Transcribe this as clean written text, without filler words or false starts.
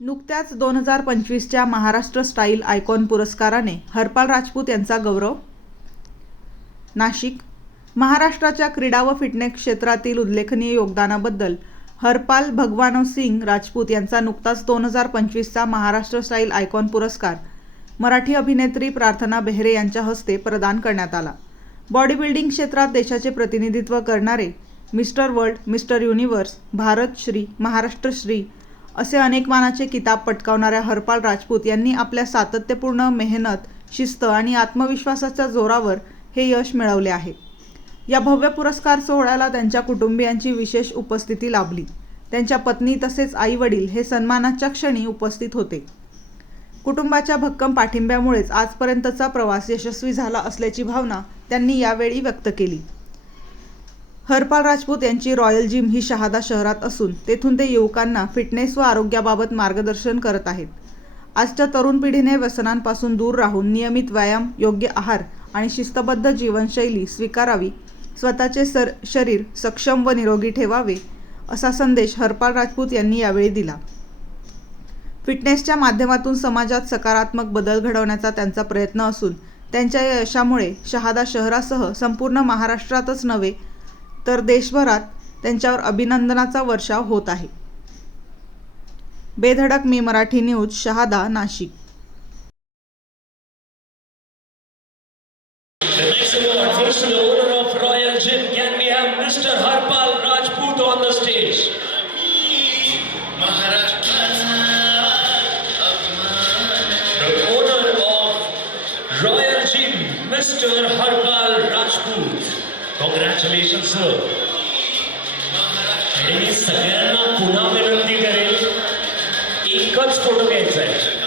नुकत्याच 2025च्या Maharashtra style icon पुरस्काराने हरपाल राजपूत यांचा गौरव. नाशिक. महाराष्ट्राच्या क्रीडा व फिटनेस क्षेत्रातील उल्लेखनीय योगदानाबद्दल हरपाल भगवानसिंग राजपूत यांचा नुकताच 2025चा महाराष्ट्र स्टाईल आयकॉन पुरस्कार मराठी अभिनेत्री प्रार्थना बेहरे यांच्या हस्ते प्रदान करण्यात आला. बॉडी बिल्डिंग क्षेत्रात देशाचे प्रतिनिधित्व करणारे mister world, mister universe, Bharat Shri, Maharashtra Shri असे अनेक मानाचे किताब पटकावणाऱ्या हरपाल राजपूत यांनी आपल्या सातत्यपूर्ण मेहनत, शिस्त आणि आत्मविश्वासाच्या जोरावर हे यश मिळवले आहे. या भव्य पुरस्कार सोहळ्याला त्यांच्या कुटुंबियांची विशेष उपस्थिती लाभली. त्यांच्या पत्नी तसेच आई-वडील हे सन्मानाच्या क्षणी उपस्थित होते. कुटुंबाच्या भक्कम पाठिंब्यामुळेच आजपर्यंतचा प्रवास यशस्वी झाला असल्याची भावना त्यांनी यावेळी व्यक्त केली. हरपाल राजपूत यांची रॉयल जिम ही शहादा शहरात असून तेथून ते युवकांना फिटनेस व आरोग्याबाबत मार्गदर्शन करत आहेत. आजच्या तरुण पिढीने व्यसनांपासून दूर राहून नियमित व्यायाम, योग्य आहार आणि शिस्तबद्ध जीवनशैली स्वीकारावी, स्वतःचे शरीर सक्षम व निरोगी ठेवावे असा संदेश हरपाल राजपूत यांनी यावेळी दिला. फिटनेसच्या माध्यमातून समाजात सकारात्मक बदल घडवण्याचा त्यांचा प्रयत्न असून त्यांच्या या यशामुळे शहादा शहरासह संपूर्ण महाराष्ट्रातच नव्हे तर देशभरात त्यांच्यावर अभिनंदनाचा वर्षाव होत आहे. बेधडक मी Marathi news, Shahada, Nashik. Mr. Harpal Rajput, congratulations sir. आणि सगळ्यांना पुन्हा विनंती करेल, एकच फोटो घ्यायचा आहे.